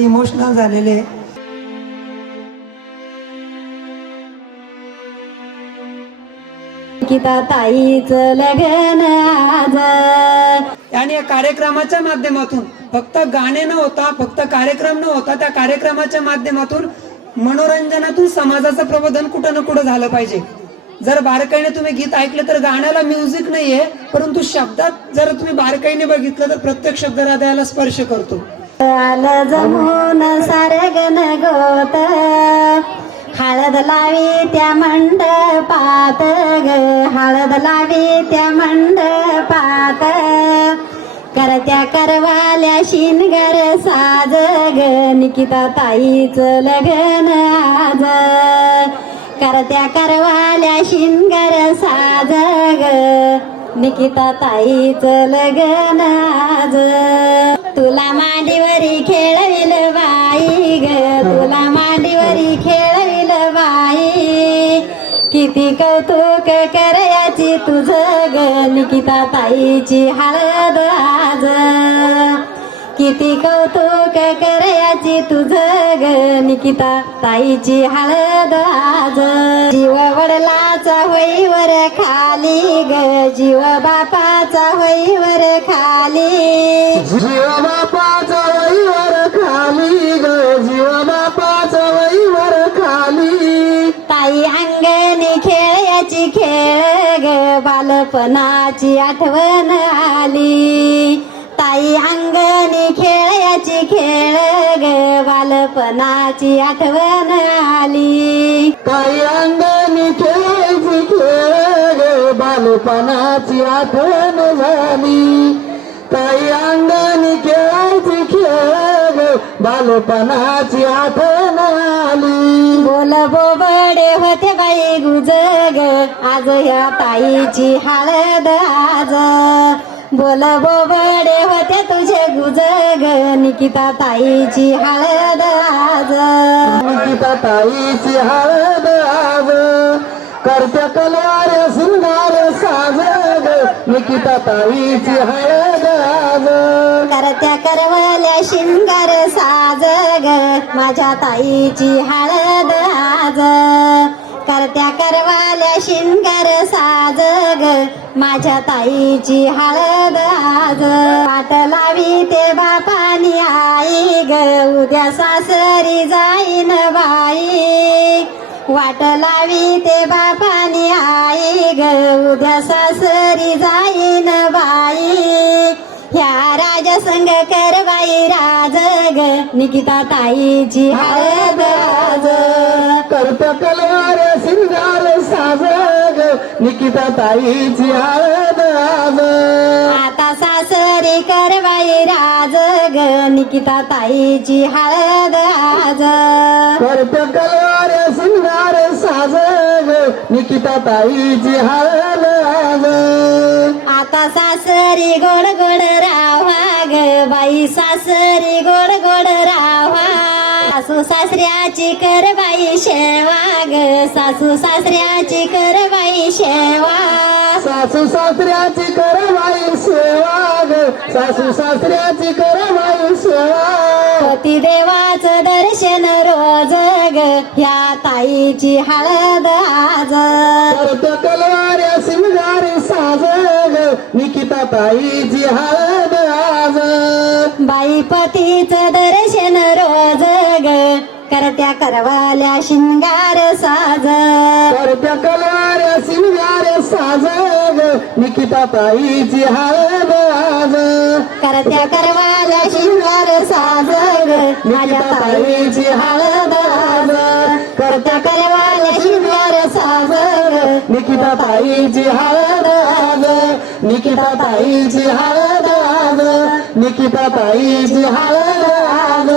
Emotional झालेले निकिता ताईच लग्न आज. आणि या कार्यक्रमाच्या माध्यमातून फक्त गाणे न होता फक्त कार्यक्रम न होता त्या कार्यक्रमाच्या माध्यमातून मनोरंजनातून समाजाचं प्रबोधन कुठं ना कुठं झालं पाहिजे. जर बारकाईने तुम्ही गीत ऐकलं तर गाण्याला म्युझिक नाहीये परंतु शब्दात जर तुम्ही बारकाईने बघितलं तर प्रत्येक शब्द हृदयाला स्पर्श करतो. आलं जमून सारगन गोत. हळद लावी त्या मंडपात ग. हळद लावी त्या मंडपात. करत्या करवाल्या शिनगर साज ग. निकिता ताईच लगन आज. करत्या करवाल्या शिनगर साज ग. निकिता ताईच लगन आज. तुला मांडीवरी खेळविल बाई ग. तुला मांडीवरी खेळविल बाई. किती कौतुक करायची तुझ ग. निकिता ताईची हळद आज. किती कौतुक करायची तुझ ग. निकिता ताईची हळद आज. जीव वडलाचा होईवर खाली ग. जीव बापाचा होईवर खाली. जीव बापाचा खेळायची खेळ ग बालपणाची आठवण आली. ताई अंगणी खेळायची खेळ ग बालपणाची आठवण आली. ताई अंगणी खेळायची खेळ ग बालपणाची आठवण झाली. ताई अंगणी खेळायची खेळ बालपणाची आठवण आली. बोल बोबडे होते बाई गुज ग आज ह्या ताईची हळद आज. बोल बोबडे होते तुझे गुज ग निकिता ताईची हळद आज. निकिता ताईची हळद आज. करत्या कलवार ग हळद करत्या करवल्या शिंगार साज ग. माझ्या ताईची हळद आज करत्या करवाल्या शिंगार साज ग. माझ्या ताईची हळद आज पाट लावी ते बापानी आई ग. उद्या सासरी जाईन बाई. वाट लावी ते बा राज ग निकिता ताईची हळद आज. करत्या कलवार सिंगार साज ग निकिता ताईची हळद आज. आता सासरी कर बाई राज ग निकिता ताईची हळद आज. करत्या कलवार सिंगार साज ग निकिता ताईची हळद आज. आता सासरी गोड गोड बाई सासरी गोड गोड राहा सासू सासऱ्याची कर बाई शेवा ग. सासू सासऱ्याची कर बाई शेवा. सासू सासऱ्याची कर बाई सेवा ग. सासू सासऱ्याची कर बाई सेवा पती देवाचं दर्शन रोज ग. ह्या ताईची हळद आज. करत कलवाऱ्या सिंगारी साज ग. निकिता ताईची हळद बाई पतीचं दर्शन रोज ग. करत्या करवाल्या शिंगार साज. करत्या कलवाऱ्या सिंगारी साज ग. निकिता ताईची हळद आज. करत्या करवाल्या शिंगार साज ग. माझ्या ताईची हळद आज. करत्या करवाल्या शिंगार साज ग. निकिता ताईची हळद आज. निकिता ताईची हळद आज. निकिता ताईची हळद आज